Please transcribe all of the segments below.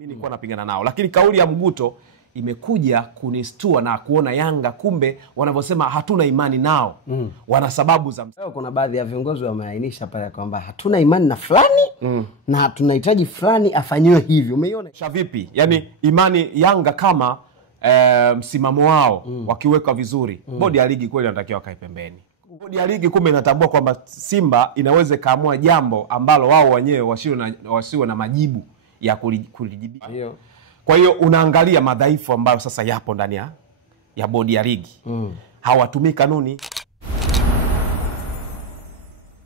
Mimi nilikuwa napingana nao, lakini kauli ya Mguto imekuja kunistua na kuona Yanga kumbe wanavyosema hatuna imani nao. Wana sababu za kuna baadhi ya viongozi wameainisha pale kwamba hatuna imani na fulani na tunahitaji fulani afanywe hivi. Umeiona vipi? Yaani imani Yanga kama msimamo wao wakiweka vizuri, bodi ya ligi kweli inatakiwa kae pembeni. Bodi ya ligi kumbe inatambua kwamba Simba inaweza kaamua jambo ambalo wao wenyewe wasiwe na majibu ya kulijibia. Kwa hiyo unaangalia madhaifu ambayo sasa yapo ndani ya bodi ya ligi. Hawatumii kanuni.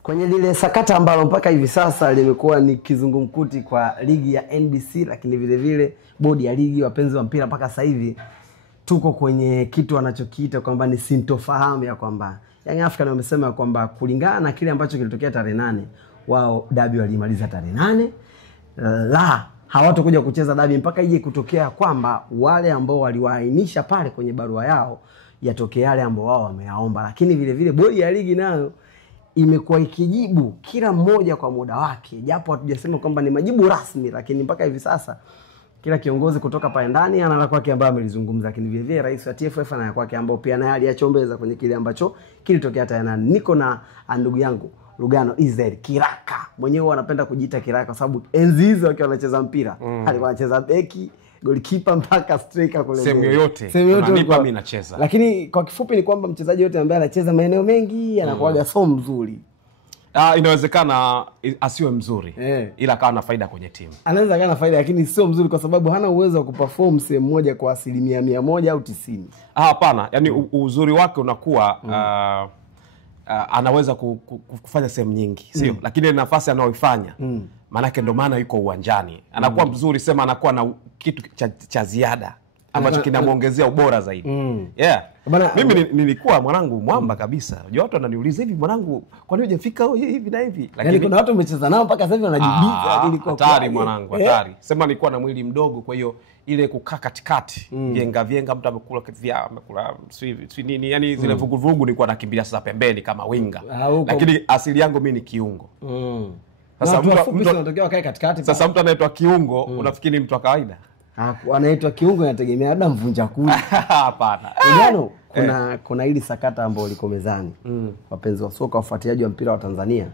Kwenye lile sakata ambalo mpaka hivi sasa limekuwa ni kizungumkuti kwa ligi ya NBC, lakini vile vile bodi ya ligi, wapenzi wa mpira, mpaka sasa hivi tuko kwenye kitu wanachokiita kwamba ni sintofahamu ya kwamba Young Africans wamesema kwamba kulingana na kile ambacho kilitokea tarehe 8, wao dabi walimaliza tarehe 8. Hawatakuja kucheza dabi mpaka ije kutokea kwamba wale ambao waliwaainisha pale kwenye barua yao yatokee yale ambao wao wameyaomba. Lakini vile vile bodi ya ligi nayo imekuwa ikijibu kila mmoja kwa muda wake, japo hatujasema kwamba ni majibu rasmi, lakini mpaka hivi sasa kila kiongozi kutoka pale ndani ana la kwake ambaye amelizungumza. Lakini vile vile rais wa TFF ana la kwake ambao pia naye aliachombeza kwenye kile ambacho kilitokea tarehe 8. Niko na ndugu yangu Lugano Israel Kiraka. Mwenyewe anapenda kujiita Kiraka kwa sababu enzi hizo akiwa anacheza mpira alikuwa anacheza beki, goalkeeper mpaka striker kule. Sehemu yote unanipa mimi nacheza. Lakini kwa kifupi ni kwamba mchezaji yote ambaye anacheza maeneo mengi anakuwa so mzuri. Inawezekana asiwe mzuri ila kawa na faida kwenye timu. Anaweza kana faida lakini sio mzuri kwa sababu hana uwezo wa kuperform sehemu moja kwa 100% au 90. Hapana, yani uzuri wake unakuwa anaweza kufanya sehemu nyingi, sio? Lakini nafasi anayoifanya maana yake ndo maana yuko uwanjani. Anakuwa mzuri, sema anakuwa na kitu cha ziada ambacho kinamuongezea ubora zaidi. Mimi nilikuwa mwanangu mwamba kabisa. Unajua watu wananiuliza hivi mwanangu kwa nini hujafika hivi na hivi? Lakini kuna watu wamecheza nao mpaka sasa hivi wanajibiza ilikuwa hatari mwanangu, hatari. Sema nilikuwa na mwili mdogo, kwa hiyo ile kukaa katikati, vyenga mtu amekula swi nini, yani zile vuguvugu nilikuwa nakimbia sasa pembeni kama winga. Lakini asili yangu mimi ni kiungo. Sasa mtu anatokea kae katikati. Sasa mtu anaitwa kiungo, unafikiri mtu wa kawaida? Anaitwa kiungo inategemea labda mvunja kuni. Hapana. Yaani kuna hili sakata ambalo liko mezani. Wapenzi wa soka, wafuatiliaji wa mpira wa Tanzania,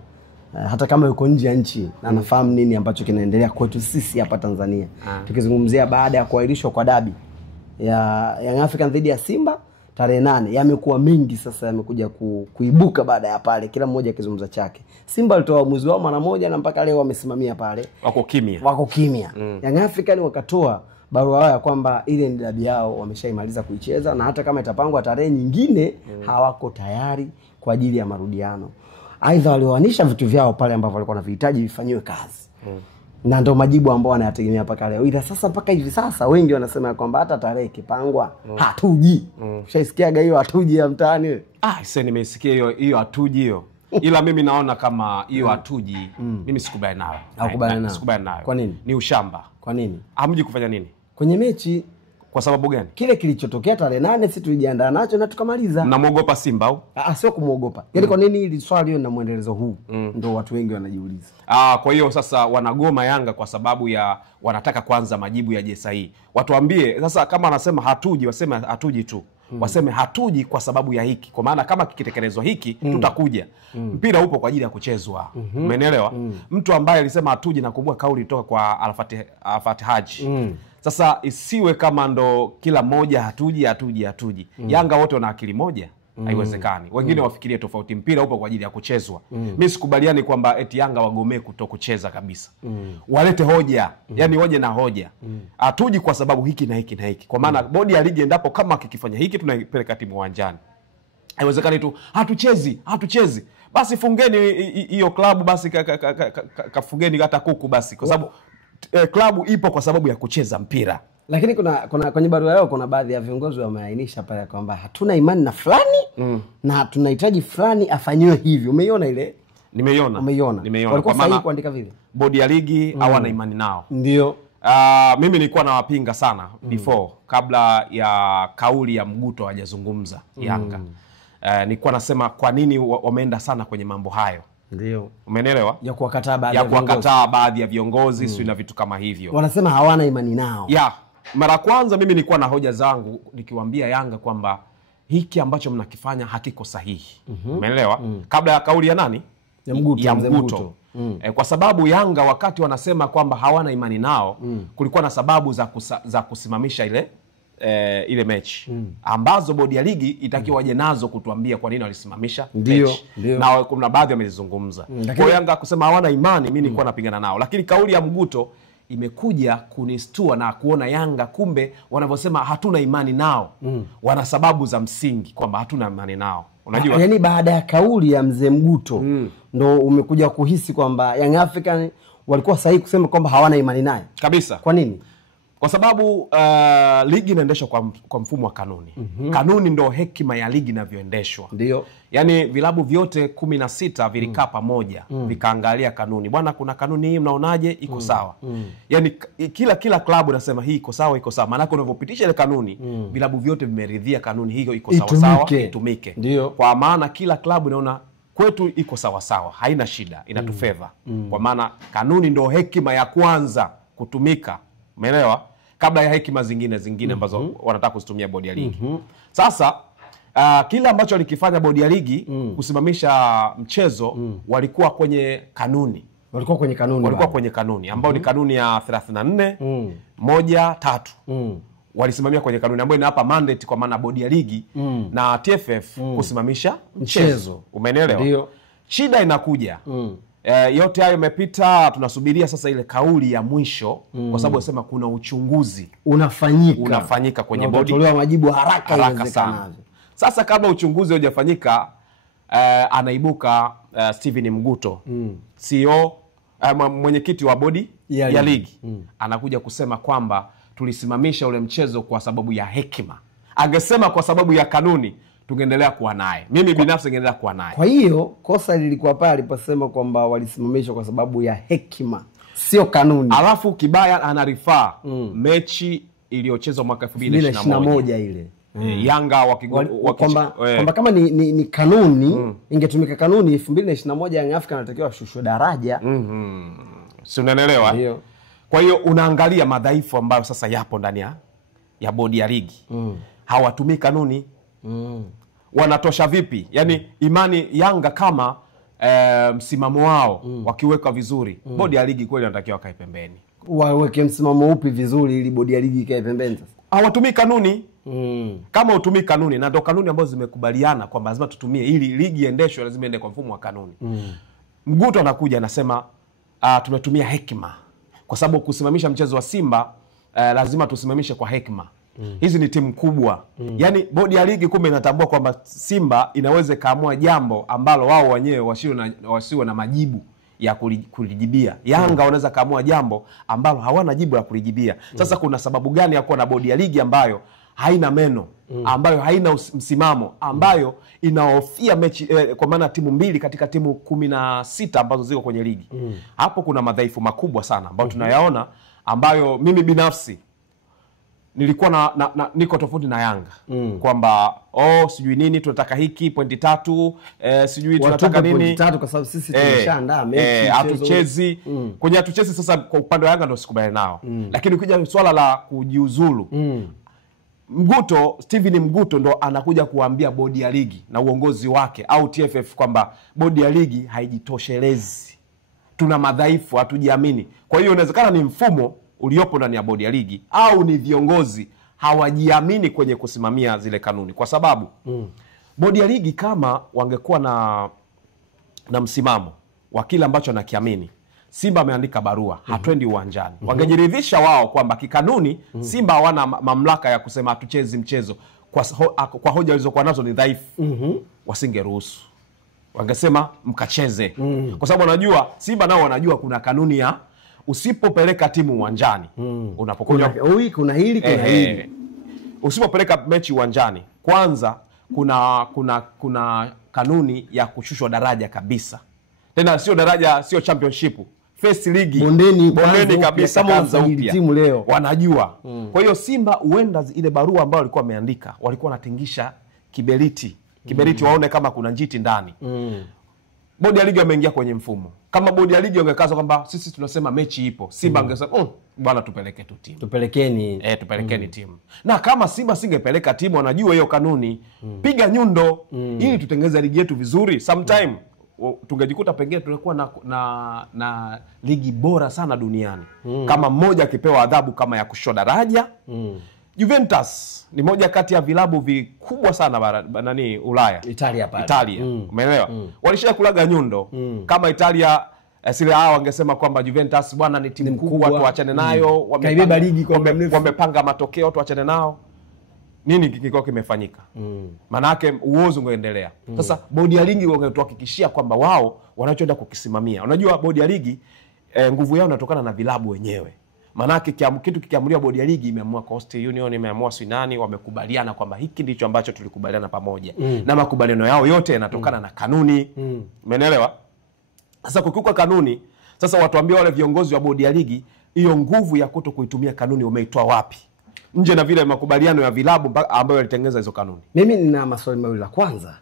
hata kama yuko nje ya nchi na anafahamu nini ambacho kinaendelea kwetu sisi hapa Tanzania. Tukizungumzia baada ya kuahirishwa kwa dabi ya Young Africans dhidi ya Simba tarehe 8, yamekuwa mengi sasa, yamekuja kuibuka baada ya pale, kila mmoja akizungumza chake. Simba alitoa uamuzi wao mara moja na mpaka leo wamesimamia pale, wako kimya. Young Africans wakatoa barua yao kwamba ile ni dabi yao wameshaimaliza kuicheza, na hata kama itapangwa tarehe nyingine hawako tayari kwa ajili ya marudiano. Aidha walioanisha vitu vyao pale ambavyo walikuwa wanavihitaji vifanywe kazi. Na ndio majibu ambao wanayategemea mpaka leo. Ila sasa mpaka hivi sasa wengi wanasema kwamba hata tarehe kipangwa hatuji. Ushaisikiaga hiyo hatuji ya mtaani wewe? Sasa nimesikia hiyo hatuji hiyo. Ila mimi naona kama hiyo hatuji, mimi sikubali nayo. Sikubali nayo. Kwa nini? Ni ushamba. Kwa nini? Hamji kufanya nini? Kwenye mechi. Kwa sababu gani? Kile kilichotokea tarehe 8 sisi tulijiandaa nacho na tukamaliza. Mnamuogopa Simba au? Sio kumuogopa. Yaani kwa nini hili swali na muendelezo huu? Ndio watu wengi wanajiuliza. Kwa hiyo sasa wanagoma Yanga kwa sababu ya wanataka kwanza majibu ya sahihi. Watuambie sasa, kama anasema hatuji, waseme hatuji tu. Waseme hatuji kwa sababu ya hiki. Kwa maana kama kikitekelezwa hiki tutakuja. Mpira upo kwa ajili ya kuchezwa. Umeelewa? Mtu ambaye alisema hatuji, nakumbuka kauli kutoka kwa Arafat Haji. Sasa isiwe kama ndo kila mmoja hatuji. Yanga wote wana akili moja. Haiwezekani. Wengine wafikirie tofauti. Mpira upo kwa ajili ya kuchezwa. Mimi sikubaliani kwamba eti Yanga wagomee kutokucheza kabisa. Walete hoja. Yaani hoja na hoja. Hatuji kwa sababu hiki na hiki na hiki. Kwa maana bodi ya ligi endapo kama kikifanya hiki tunaipeleka timu uwanjani. Haiwezekani tu hatuchezi. Basi fungeni hiyo klabu, basi kafungeni hata kuku basi, kwa sababu klabu ipo kwa sababu ya kucheza mpira. Lakini kuna kwenye barua yao kuna baadhi ya viongozi wameainisha pale kwamba hatuna imani na fulani na tunahitaji fulani afanywe hivi. Umeiona ile? Nimeiona. Walikuwa sahihi kuandika vile. Bodi ya ligi hawana imani nao. Ndio. Mimi nilikuwa nawapinga sana before, kabla ya kauli ya Mguto hajazungumza Yanga. Nilikuwa nasema kwa nini wameenda sana kwenye mambo hayo. Ndio. Umeelewa? Ya kuwakataa baadhi ya viongozi sio na vitu kama hivyo. Wanasema hawana imani nao. Mara kwanza mimi nilikuwa na hoja zangu nikiwaambia Yanga kwamba hiki ambacho mnakifanya hakiko sahihi. Umeelewa? Kabla ya kauli ya nani? Ya Mguto. Kwa sababu Yanga wakati wanasema kwamba hawana imani nao, kulikuwa na sababu za kusimamisha ile mechi ambazo bodi ya ligi itakiwa waje nazo kutuambia kwa nini walisimamisha mechi. Na kuna baadhi wamezungumza. Kwa Yanga kusema hawana imani, mimi nilikuwa napingana nao. Lakini kauli ya Mguto imekuja kunistua na kuona Yanga kumbe wanavyosema hatuna imani nao, wana sababu za msingi kwamba hatuna imani nao. Unajua? Yaani baada ya kauli ya mzee Mguto ndo umekuja kuhisi kwamba Young African walikuwa sahihi kusema kwamba hawana imani naye. Kabisa. Kwa nini? Kwa sababu ligi inaendeshwa kwa mfumo wa kanuni. Kanuni ndo hekima ya ligi inavyoendeshwa. Ndio. Yaani vilabu vyote 16 vilikaa pamoja, vikaangalia kanuni. Bwana, kuna kanuni hii mnaonaje iko sawa? Yaani kila klabu nasema hii iko sawa, iko sawa. Maana unavyopitisha ile kanuni, vilabu vyote vimeridhia kanuni hiyo iko sawa, itumike. Ndio. Kwa maana kila klabu inaona kwetu iko sawa, haina shida, inatufeva. Kwa maana kanuni ndo hekima ya kwanza kutumika. Umeelewa? Kabla ya hekima zingine ambazo wanataka kuzitumia bodi ya ligi. Sasa kile ambacho walikifanya bodi ya ligi kusimamisha mchezo walikuwa kwenye kanuni. Walikuwa kwenye kanuni ambao ni kanuni ya 34 1-3. Walisimamia kwenye kanuni ambayo inapa mandate kwa maana bodi ya ligi na TFF kusimamisha mchezo. Umeelewa? Ndio. Shida inakuja. Yote hayo yamepita, tunasubiria sasa ile kauli ya mwisho kwa sababu wasema kuna uchunguzi unafanyika kwenye bodi, utatolewa majibu haraka sana. Sasa kabla uchunguzi hujafanyika, anaibuka Steven Mguto, CEO mwenyekiti wa bodi ya ligi, anakuja kusema kwamba tulisimamisha ule mchezo kwa sababu ya hekima. Angesema kwa sababu ya kanuni, tungeendelea kuwa naye. Mimi binafsi ningeendelea kuwa naye. Kwa hiyo kosa lilikuwa pale aliposema kwamba walisimamishwa kwa sababu ya hekima, sio kanuni. Alafu kibaya anarifaa mechi iliyochezwa mwaka 2021 ile. Yanga kwamba kama ni kanuni, ingetumika kanuni 2021 Young African anatakiwa ashushwe daraja. Si unaelewa? Kwa hiyo unaangalia madhaifu ambayo sasa yapo ndani ya bodi ya ligi. Hawatumii kanuni. Wanatosha vipi? Yaani imani Yanga kama msimamo wao wakiweka vizuri, bodi ya ligi kweli inatakiwa kae pembeni. Waweke msimamo upi vizuri ili bodi ya ligi ikae pembeni sasa? Hawatumii kanuni. Kama utumii kanuni, na ndio kanuni ambazo zimekubaliana kwamba lazima tutumie ili ligi iendeshwe, lazima iende kwa mfumo wa kanuni. Mguto anakuja anasema tumetumia hekima kwa sababu kusimamisha mchezo wa Simba lazima tusimamishe kwa hekima. Hizi ni timu kubwa. Yaani bodi ya ligi kumbe inatambua kwamba Simba inaweza kaamua jambo ambalo wao wenyewe wasiwe na majibu ya kulijibia. Yanga wanaweza kaamua jambo ambalo hawana jibu la kulijibia. Sasa kuna sababu gani ya kuwa na bodi ya ligi ambayo haina meno, ambayo haina msimamo, ambayo inahofia mechi kwa maana timu mbili katika timu 16 ambazo ziko kwenye ligi. Hapo kuna madhaifu makubwa sana ambayo tunayaona, ambayo mimi binafsi nilikuwa niko tofauti na Yanga kwamba sijui nini tunataka hiki pointi 3, sijui tunataka nini pointi 3 kwa sababu sisi tumeshaandaa mechi hatuchezi kwenye hatuchezi. Sasa kwa upande wa Yanga ndio sikubaliana nao. Lakini ukija swala la kujiuzulu, Steven Mguto ndo anakuja kuambia bodi ya ligi na uongozi wake au TFF kwamba bodi ya ligi haijitoshelezi, tuna madhaifu, hatujiamini. Kwa hiyo inawezekana ni mfumo uliopo ndani ya bodi ya ligi au ni viongozi hawajiamini kwenye kusimamia zile kanuni. Kwa sababu bodi ya ligi kama wangekuwa na msimamo wa kile ambacho anakiamini, Simba ameandika barua hatuendi uwanjani, wangejiridhisha wao kwamba kikanuni Simba hawana mamlaka ya kusema hatuchezi mchezo kwa hoja walizokuwa nazo ni dhaifu, wasingeruhusu. Wangesema mkacheze. Kwa sababu wanajua Simba nao wanajua kuna kanuni ya usipopeleka timu uwanjani unapokuja kuna hili. Usipopeleka mechi uwanjani, kwanza kuna kanuni ya kushushwa daraja kabisa. Tena sio daraja, sio championship, first league, bondeni kabisa, kwanza upya timu leo wanajua. Kwa hiyo Simba huenda ile barua ambayo walikuwa wameandika walikuwa wanatingisha kiberiti waone kama kuna njiti ndani. bodi ya ligi wameingia kwenye mfumo. Kama bodi ya ligi wangekaza kwamba sisi tunasema mechi ipo, Simba angesema bwana tupeleke tu timu. Tupelekeni timu. Na kama Simba singepeleka timu, wanajua hiyo kanuni, piga nyundo ili tutengeze ligi yetu vizuri. Sometime tungejikuta pengine tulikuwa na ligi bora sana duniani. Kama mmoja akipewa adhabu kama ya kushusha daraja. Juventus ni moja kati ya vilabu vikubwa sana Ulaya. Italia. Umeelewa? Walisha kulaga nyundo. Kama Italia sile hao wangesema kwamba Juventus bwana ni timu kubwa tuachane nayo, wamebeba ligi kwa muda mrefu, wamepanga matokeo tuachane nao. Nini kikao kimefanyika? Manake uozo ungeendelea. Sasa bodi ya ligi wangetuhakikishia kwamba wao wanachoenda kukisimamia. Unajua bodi ya ligi nguvu yao inatokana na vilabu wenyewe. Manake kitu kikiamuliwa bodi ya ligi, imeamua Coast Union, imeamua Swinani, wamekubaliana kwamba hiki ndicho ambacho tulikubaliana pamoja. Na makubaliano yao yote yanatokana na kanuni. Umeelewa? Sasa kukiuka kanuni, sasa watuambie wale viongozi wa bodi ya ligi, hiyo nguvu ya kuto kuitumia kanuni umeitoa wapi? Nje na vile makubaliano ya vilabu ambayo yalitengeneza hizo kanuni. Mimi nina maswali mawili. La kwanza,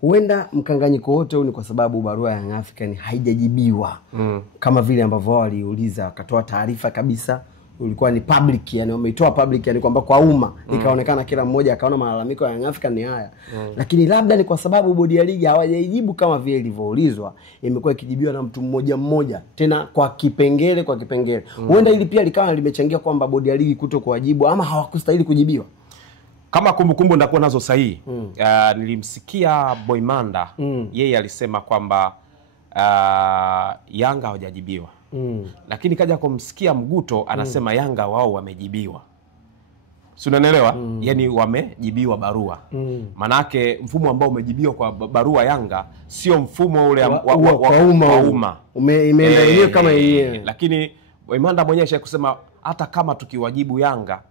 huenda mkanganyiko wote huu ni kwa sababu barua ya Young African haijajibiwa. Kama vile ambavyo wao waliuliza, wakatoa taarifa kabisa, ulikuwa ni public, yani wameitoa public, yani kwamba kwa umma ikaonekana, kila mmoja akaona malalamiko ya Young African ni haya. Lakini labda ni kwa sababu bodi ya ligi hawajaijibu kama vile ilivyoulizwa, imekuwa ikijibiwa na mtu mmoja mmoja, tena kwa kipengele. Huenda ili pia likawa limechangia kwamba bodi ya ligi kuto kuwajibu ama hawakustahili kujibiwa. Kama kumbukumbu ndakuwa nazo sahihi, nilimsikia Boimanda, yeye alisema kwamba Yanga hawajajibiwa. Lakini kaja kumsikia Mguto anasema Yanga wao wamejibiwa. Si unanielewa? Yani wamejibiwa barua. Manake mfumo ambao umejibiwa kwa barua Yanga sio mfumo ule wa umma. Imeenda yenyewe kama yenyewe. Lakini Boimanda mwenyewe kusema hata kama tukiwajibu Yanga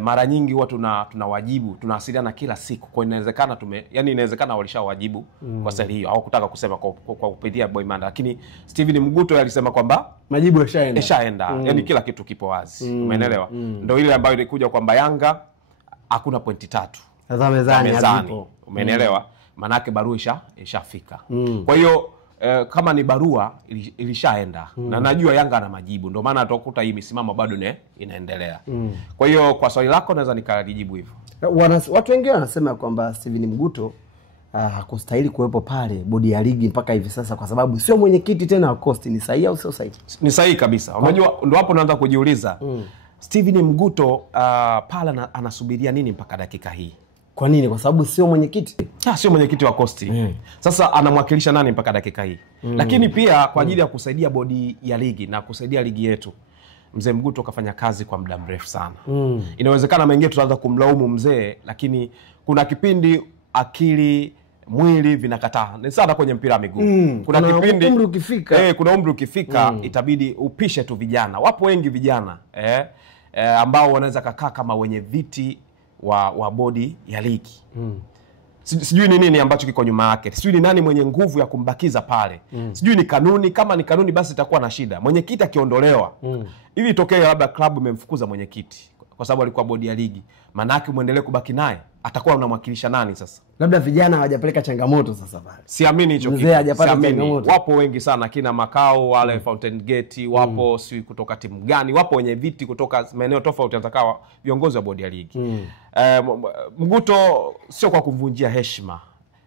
mara nyingi huwa tunawajibu, tunawasiliana kila siku. Kwa inawezekana inawezekana walishawajibu kwa sali hiyo, au kutaka kusema kwa kupitia Boimanda. Lakini Steven Mguto alisema kwamba majibu yashaenda. Yani kila kitu kipo wazi. Umeelewa? Ndio ile ambayo ilikuja kwamba Yanga hakuna pointi 3. Sasa mezani. Umeelewa? Manake barua ishafika. Kwa hiyo kama ni barua ilishaenda, na najua Yanga ana majibu, ndio maana utakuta hii misimamo bado inaendelea. Kwa hiyo kwa swali lako naweza nikalijibu hivyo. Watu wengine wanasema kwamba Steven Mguto hakustahili kuwepo pale bodi ya ligi mpaka hivi sasa kwa sababu sio mwenyekiti tena wa Coast. Ni sahihi au sio sahihi? Ni sahihi kabisa. Unajua ndio hapo naanza kujiuliza, Steven Mguto pale anasubiria nini mpaka dakika hii? Kwa nini? Kwa sababu sio mwenyekiti. Sio mwenyekiti wa Coast. Sasa anamwakilisha nani mpaka dakika hii? Lakini pia kwa ajili ya kusaidia bodi ya ligi na kusaidia ligi yetu, mzee Mguto kafanya kazi kwa muda mrefu sana. Inawezekana mengine tutaanza kumlaumu mzee, lakini kuna kipindi akili mwili vinakataa. Ni sana kwenye mpira wa miguu. Kuna kipindi umri ukifika, kuna umri ukifika itabidi upishe tu vijana. Wapo wengi vijana ambao wanaweza kukaa kama wenye viti wa bodi ya ligi. Sijui ni nini ambacho kiko nyuma yake. Sijui ni nani mwenye nguvu ya kumbakiza pale. Sijui ni kanuni. Kama ni kanuni basi itakuwa na shida. Mwenyekiti akiondolewa, hivi itokee labda klabu imemfukuza mwenyekiti kwa sababu alikuwa bodi ya ligi, maana yake muendelee kubaki naye, atakuwa unamwakilisha nani sasa? Labda vijana hawajapeleka changamoto sasa pale. Siamini hicho kitu. Mzee hajapata changamoto. Wapo wengi sana kina Makao wale Fountain Gate, wapo si kutoka timu gani, wapo wenye viti kutoka maeneo tofauti atakao viongozi wa bodi ya ligi. Mguto sio kwa kumvunjia heshima.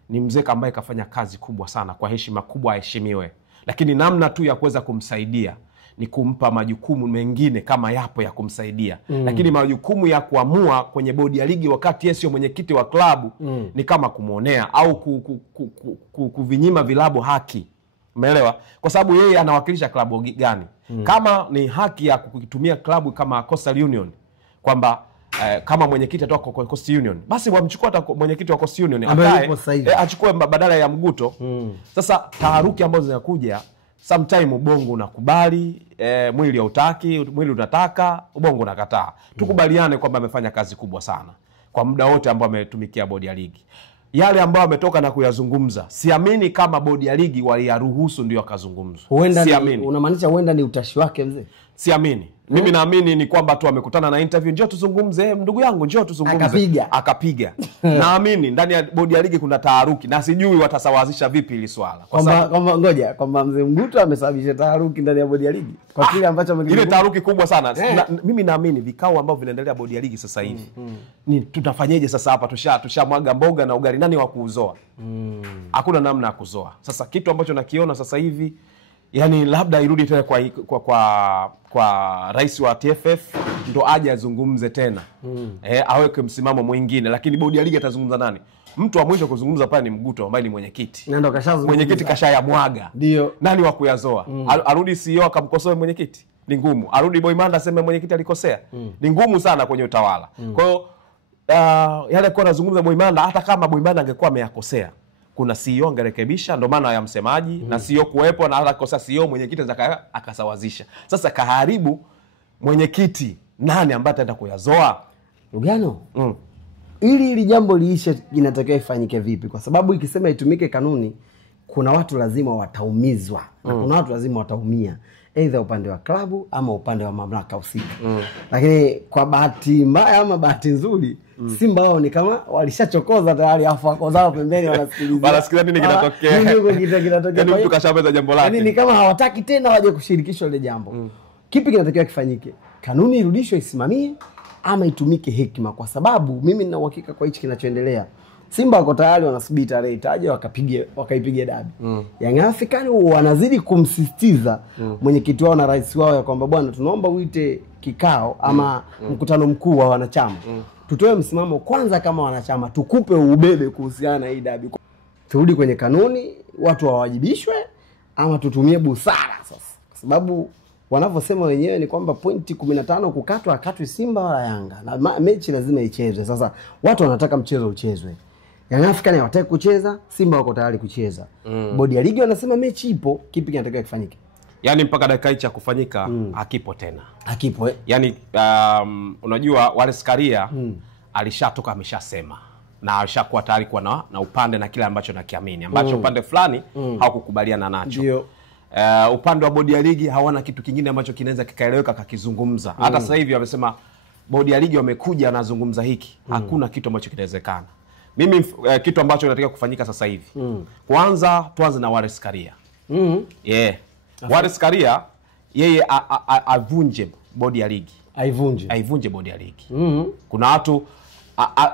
Ni mzee ambaye kafanya kazi kubwa sana, kwa heshima kubwa aheshimiwe. Lakini namna tu ya kuweza kumsaidia ni kumpa majukumu mengine kama yapo ya kumsaidia. Lakini majukumu ya kuamua kwenye bodi ya ligi wakati yeye sio mwenyekiti wa klabu ni kama kumuonea au kuvinyima vilabu haki. Umeelewa? Kwa sababu yeye anawakilisha klabu gani? Kama ni haki ya kutumia klabu kama Coastal Union, kwamba kama mwenyekiti atoka kwa Coast Union, basi wamchukua hata mwenyekiti wa Coast Union achukue badala ya Mguto. Sasa taharuki ambazo zinakuja, sometime ubongo unakubali, mwili hautaki, mwili unataka, ubongo unakataa. Tukubaliane kwamba amefanya kazi kubwa sana kwa muda wote ambao ametumikia bodi ya ligi. Yale ambao ametoka na kuyazungumza, siamini kama bodi ya ligi waliyaruhusu ndio akazungumza. Siamini. Unamaanisha huenda ni utashi wake mzee? Siamini. Mimi naamini ni kwamba tu amekutana na interview, njoo tuzungumze, ndugu yangu njoo tuzungumze. Akapiga. Naamini ndani ya bodi ya ligi kuna taharuki na sijui watasawazisha vipi hili swala. Kwamba mzee Mguto amesababisha taharuki ndani ya bodi ya ligi. Kwa kile ambacho ile taharuki kubwa sana. Mimi naamini vikao ambavyo vinaendelea bodi ya ligi sasa hivi. Ni tutafanyaje sasa hapa, tushamwaga mboga na ugali, nani wa kuuzoa? Hakuna namna ya kuzoa. Sasa kitu ambacho nakiona sasa hivi, yani labda irudi tena kwa rais wa TFF ndo aje azungumze tena. Aweke msimamo mwingine, lakini bodi ya ligi atazungumza nani? Mtu wa mwisho kuzungumza pale ni Mguto ambaye ni mwenyekiti. Ndio kashazungumza. Mwenyekiti kashayamwaga. Ndio. Nani wa kuyazoa? Arudi CEO akamkosoe mwenyekiti? Ni ngumu. Arudi Boimanda aseme mwenyekiti alikosea? Ni ngumu sana kwenye utawala. Kwa hiyo yale kwa anazungumza Boimanda, hata kama Boimanda angekuwa ameyakosea, kuna CEO angerekebisha, ndio maana ya msemaji na CEO kuwepo, na hata kosa CEO mwenyekiti akasawazisha. Sasa kaharibu mwenyekiti, nani ambaye ataenda kuyazoa? Lugano. Ili jambo liishe inatakiwa ifanyike vipi? Kwa sababu ikisema itumike kanuni, kuna watu lazima wataumizwa na kuna watu lazima wataumia, either upande wa klabu ama upande wa mamlaka husika. Lakini kwa bahati mbaya ama bahati nzuri, Simba wao ni kama walishachokoza tayari, afu wako zao pembeni wanasikiliza. Wanasikiliza nini kinatokea. Nini kinatokea. Yaani mtu kashabeza jambo lake. Yaani ni kama hawataki tena waje kushirikishwa ile jambo. Kipi kinatakiwa kifanyike? Kanuni irudishwe isimamie ama itumike hekima, kwa sababu mimi nina uhakika kwa hichi kinachoendelea, Simba wako tayari wanasubiri tarehe itaje wakaipiga dabi. Young African wanazidi kumsisitiza mwenyekiti wao na rais wao ya kwamba bwana, tunaomba uite kikao ama mkutano mkuu wa wanachama. Tutoe msimamo kwanza kama wanachama, tukupe ubebe kuhusiana na hii dabi. Turudi kwenye kanuni, watu wawajibishwe, ama tutumie busara sasa. Kwa sababu wanavyosema wenyewe ni kwamba pointi 15 kukatwa akatwi Simba wala Yanga, na mechi lazima ichezwe. Sasa watu wanataka mchezo uchezwe. Young African hawataka kucheza, Simba wako tayari kucheza. Bodi ya ligi wanasema mechi ipo, kipi kinatakiwa kifanyike? Yaani mpaka dakika hicha kufanyika hakipo tena. Hakipo Yaani unajua Wallace Karia alishatoka ameshasema na alishakuwa tayari kuwa na upande na kile ambacho nakiamini, ambacho upande fulani hawakukubaliana nacho. Ndio. Upande wa bodi ya ligi hawana kitu kingine ambacho kinaweza kikaeleweka kakizungumza. Hata sasa hivi wamesema bodi ya ligi wamekuja anazungumza hiki. Hakuna kitu ambacho kinawezekana. Mimi kitu ambacho kinatakiwa kufanyika sasa hivi. Kwanza tuanze na Wallace Karia. Wallace Karia yeye avunje bodi ya ligi. Aivunje bodi ya ligi. Kuna watu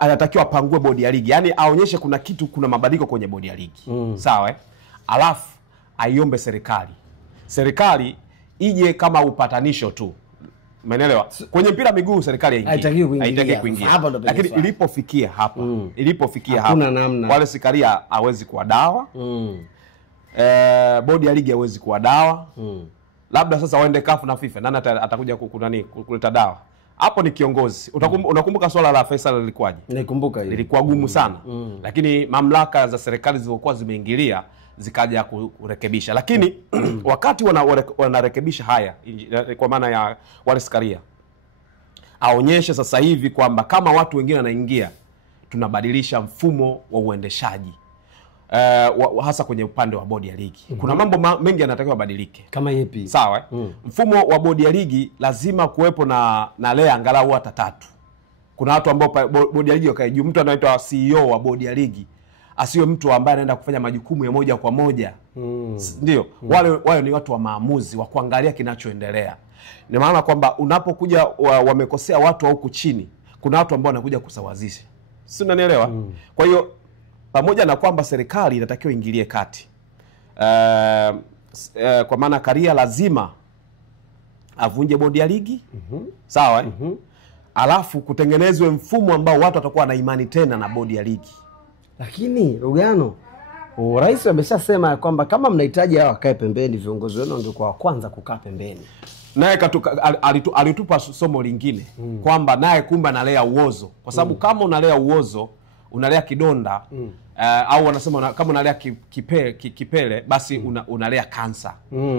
anatakiwa apangue bodi ya ligi. Yaani aonyeshe kuna kitu, kuna mabadiliko kwenye bodi ya ligi. Sawa Alafu aiombe serikali ije kama upatanisho tu. Umeelewa? Kwenye mpira miguu serikali haitaki kuingia. Lakini ilipofikia hapa, Wallace Karia hawezi kuwa dawa. Bodi ya ligi hawezi kuwa dawa. Labda sasa waende CAF na FIFA, nani atakuja kuleta dawa? Hapo ni kiongozi. Unakumbuka swala la Faisal lilikuwaje? Nikumbuka hilo. Lilikuwa gumu sana. Lakini mamlaka za serikali zilizokuwa zimeingilia zikaja kurekebisha. Lakini wakati wanarekebisha haya, kwa maana ya Wallace Karia, aonyeshe sasa hivi kwamba kama watu wengine wanaingia, tunabadilisha mfumo wa uendeshaji. Hasa kwenye upande wa bodi ya ligi. Kuna mambo mengi yanatakiwa badilike. Kama yepi? Sawa Mfumo wa bodi ya ligi lazima kuwepo na lea angalau hata 3. Kuna watu ambao bodi ya ligi wakae juu. Mtu anaitwa CEO wa bodi ya ligi asiwe mtu ambaye anaenda kufanya majukumu ya moja kwa moja. Ndio. Wale ni watu wa maamuzi, wa kuangalia kinachoendelea. Ni maana kwamba unapokuja wamekosea watu huku chini, kuna watu ambao wanakuja kusawazisha. Si unanielewa? Kwa hiyo pamoja na kwamba serikali inatakiwa ingilie kati, kwa maana Karia lazima avunje bodi ya ligi. Sawa Alafu kutengenezwe mfumo ambao watu watakuwa na imani tena na bodi ya ligi. Lakini Lugano, rais ameshasema kwamba kama mnahitaji hao wakae pembeni, viongozi wenu ndio kwa kwanza kukaa pembeni. Naye alitupa somo lingine kwamba naye kumbe analea uozo, kwa sababu kama unalea uozo, unalea kidonda, au wanasema kama unalea kipele basi unalea kansa.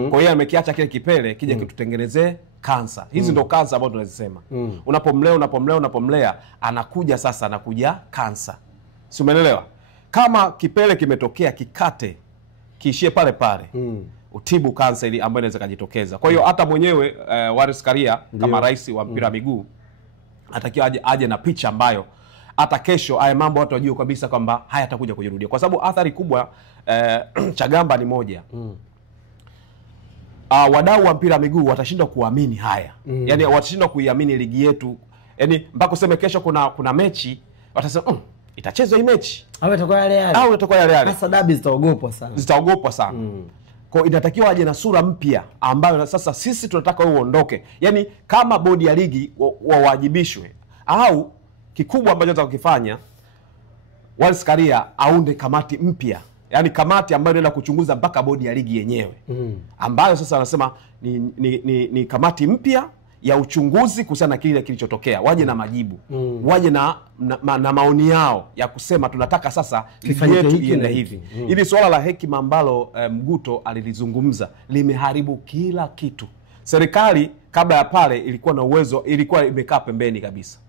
Kwa hiyo amekiacha kile kipele kija kitutengenezee kansa. Hizi ndo kansa ambazo tunazisema. Unapomlea anakuja sasa, anakuja kansa. Si umeelewa? Kama kipele kimetokea, kikate, kiishie pale pale. utibu kansa ili ambayo inaweza kujitokeza. Kwa hiyo hata mwenyewe Wallace Karia kama rais wa mpira wa miguu atakiwa aje na picha ambayo hata kesho haya mambo watu wajue kabisa kwamba hayatakuja kujirudia, kwa sababu athari kubwa Chagamba ni moja. Wadau wa mpira wa miguu watashindwa kuamini haya. Yaani watashindwa kuiamini ligi yetu. Yaani mpaka useme kesho kuna mechi watasema itachezwa hii mechi au itakuwa yale. Au itakuwa yale. Sasa dabi zitaogopwa sana. Kwa inatakiwa aje na sura mpya ambayo sasa sisi tunataka uondoke. Yaani kama bodi ya ligi wawajibishwe, au kikubwa ambacho nataka kukifanya Wallace Karia aunde kamati mpya. Yaani kamati ambayo inaenda kuchunguza mpaka bodi ya ligi yenyewe. Ambayo sasa wanasema ni kamati mpya ya uchunguzi kuhusiana na kile kilichotokea. Waje na majibu. Waje na maoni yao ya kusema tunataka sasa ligi yetu iende hivi. Ili swala la hekima ambalo Mguto alilizungumza limeharibu kila kitu. Serikali kabla ya pale ilikuwa na uwezo, ilikuwa imekaa pembeni kabisa.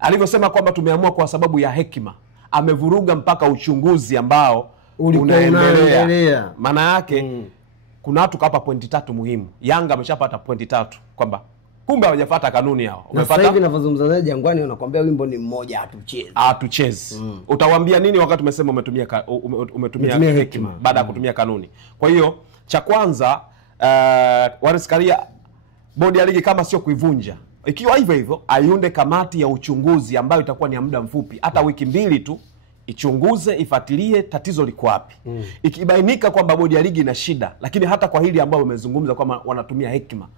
Alivyosema kwamba tumeamua kwa sababu ya hekima, amevuruga mpaka uchunguzi ambao unaendelea. Maana yake kuna watu kapa pointi 3 muhimu. Yanga ameshapata pointi 3 kwamba kumbe hawajafuata kanuni yao. Umepata hivi ninavyozungumza naye Jangwani unakwambia wimbo ni mmoja hatuchezi. Utawaambia nini wakati umesema umetumia hekima baada ya kutumia kanuni? Kwa hiyo cha kwanza Wallace Karia, bodi ya ligi kama sio kuivunja, ikiwa hivyo aiunde kamati ya uchunguzi ambayo itakuwa ni ya muda mfupi, hata wiki 2 tu, ichunguze, ifuatilie tatizo liko wapi. Ikibainika kwamba bodi ya ligi ina shida, lakini hata kwa hili ambao umezungumza kwamba wanatumia hekima,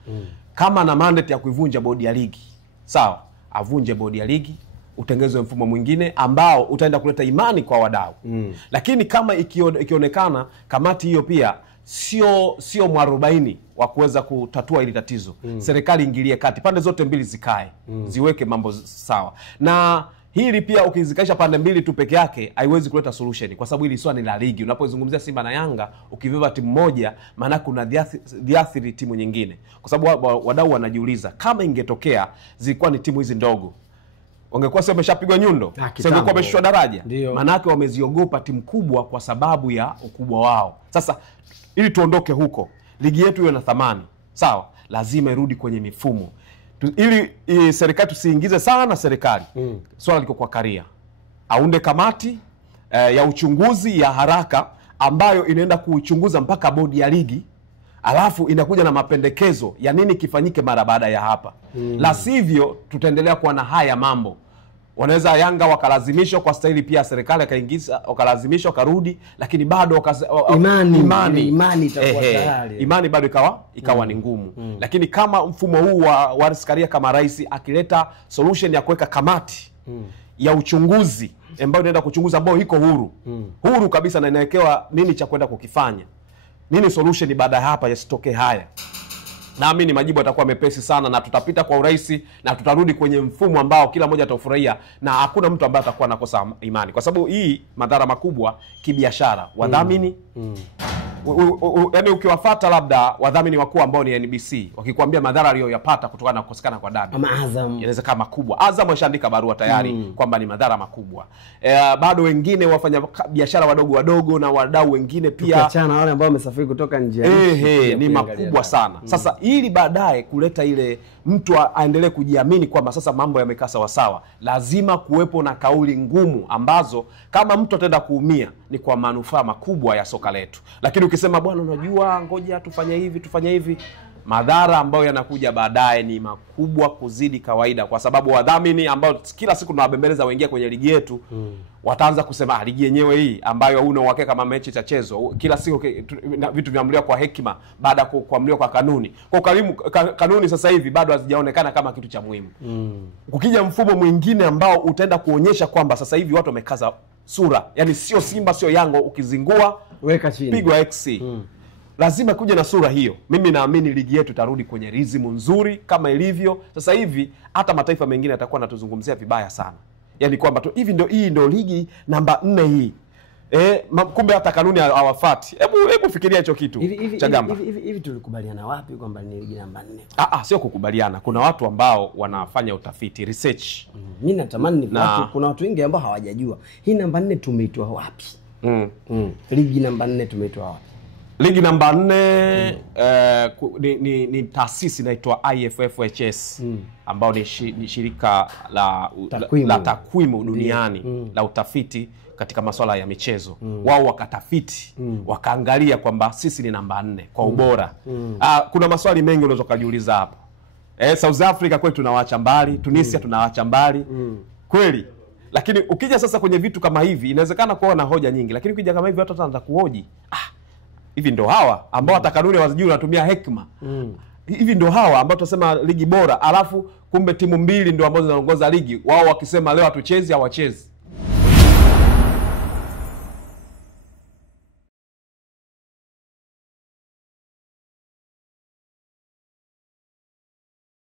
kama na mandate ya kuivunja bodi ya ligi, sawa, avunje bodi ya ligi, utengezwe mfumo mwingine ambao utaenda kuleta imani kwa wadau. Lakini kama ikionekana kamati hiyo pia sio mwarobaini wa kuweza kutatua hili tatizo, serikali ingilie kati, pande zote mbili zikae, ziweke mambo sawa. Na hili pia ukizikaisha pande mbili tu peke yake haiwezi kuleta solution, kwa sababu hili swala ni la ligi. Unapozungumzia Simba na Yanga, ukiveva timu moja maana kuna diathiri timu nyingine, kwa sababu wadau wanajiuliza kama ingetokea zilikuwa ni timu hizi ndogo, wangekuwa sema wameshapigwa nyundo, singekuwa wameshushwa daraja. Maana yake wameziogopa timu kubwa kwa sababu ya ukubwa wao. Sasa ili tuondoke huko, ligi yetu iwe na thamani, sawa, lazima irudi kwenye mifumo. Ili serikali tusiingize sana serikali. Swala liko kwa Karia. Aunde kamati ya uchunguzi ya haraka ambayo inaenda kuchunguza mpaka bodi ya ligi, alafu inakuja na mapendekezo ya nini kifanyike mara baada ya hapa. La sivyo tutaendelea kuwa na haya mambo. Wanaweza Yanga wakalazimishwa kwa staili pia serikali akaingiza, wakalazimishwa wakarudi, lakini bado imani itakuwa tayari. Imani bado ikawa ni ngumu. Lakini kama mfumo huu wa Wallace Karia kama rais akileta solution ya kuweka kamati ya uchunguzi ambayo inaenda kuchunguza, ambao iko huru kabisa, na inawekewa nini cha kwenda kukifanya, nini solution baada ya hapa yasitoke haya, naamini majibu yatakuwa mepesi sana, na tutapita kwa urahisi, na tutarudi kwenye mfumo ambao kila mmoja atafurahia, na hakuna mtu ambaye atakuwa nakosa imani, kwa sababu hii madhara makubwa kibiashara. Wadhamini yaani ukiwafuata labda wadhamini wakuu ambao ni NBC wakikwambia madhara aliyoyapata kutokana na kukosekana kwa dabi, ama Azam inaweza kama makubwa. Azam washaandika barua tayari kwamba ni madhara makubwa. Bado wengine wafanya biashara wadogo na wadau wengine pia, ukiachana wale ambao wamesafiri kutoka nje ni makubwa sana. Sasa ili baadaye kuleta ile mtu aendelee kujiamini kwamba sasa mambo yamekaa sawa sawa, lazima kuwepo na kauli ngumu ambazo kama mtu ataenda kuumia ni kwa manufaa makubwa ya soka letu. Lakini ukisema bwana, unajua ngoja tufanye hivi, madhara ambayo yanakuja baadaye ni makubwa kuzidi kawaida, kwa sababu wadhamini ambao kila siku tunawabembeleza waingia kwenye ligi yetu wataanza kusema ligi yenyewe hii ambayo huna uhakika kama mechi itachezwa, kila siku vitu viamliwa kwa hekima baada ya kuamliwa kwa kanuni. Kwa kanuni sasa hivi bado hazijaonekana kama kitu cha muhimu. Ukija mfumo mwingine ambao utaenda kuonyesha kwamba sasa hivi watu wamekaza sura, yani sio Simba sio Yanga, ukizingua weka chini, pigwa X. Lazima kuja na sura hiyo. Mimi naamini ligi yetu itarudi kwenye rizimu nzuri kama ilivyo sasa hivi. Hata mataifa mengine yatakuwa natuzungumzia vibaya sana, yani kwamba hii ndio ligi namba 4 hii. Kumbe hata kanuni hawafuati. Hebu fikiria hicho kitu. Chagamba. Hivi tulikubaliana wapi kwamba ni ligi namba 4? Sio kukubaliana. Kuna watu ambao wanafanya utafiti, research. Mimi natamani kuna watu wengi ambao hawajajua hii namba 4 tumeitoa wapi. Ligi namba 4 tumeitoa wapi? Ligi namba 4 ni taasisi inaitwa IFFHS ambao ni shirika la takwimu duniani la utafiti katika masuala ya michezo. Wao wakatafiti wakaangalia kwamba sisi ni namba 4 kwa ubora. Kuna maswali mengi unaweza kujiuliza hapo. South Africa kweli tunawaacha mbali, Tunisia tunawaacha mbali. Kweli. Lakini ukija sasa kwenye vitu kama hivi inawezekana kuwa na hoja nyingi, lakini ukija kama hivi watu wataanza kuhoji. Hivi ndo hawa ambao hata kanuni wazijui wanatumia hekima. Hivi ndo hawa ambao tunasema ligi bora, alafu kumbe timu 2 ndio ambazo zinaongoza ligi, wao wakisema leo hatuchezi hawachezi.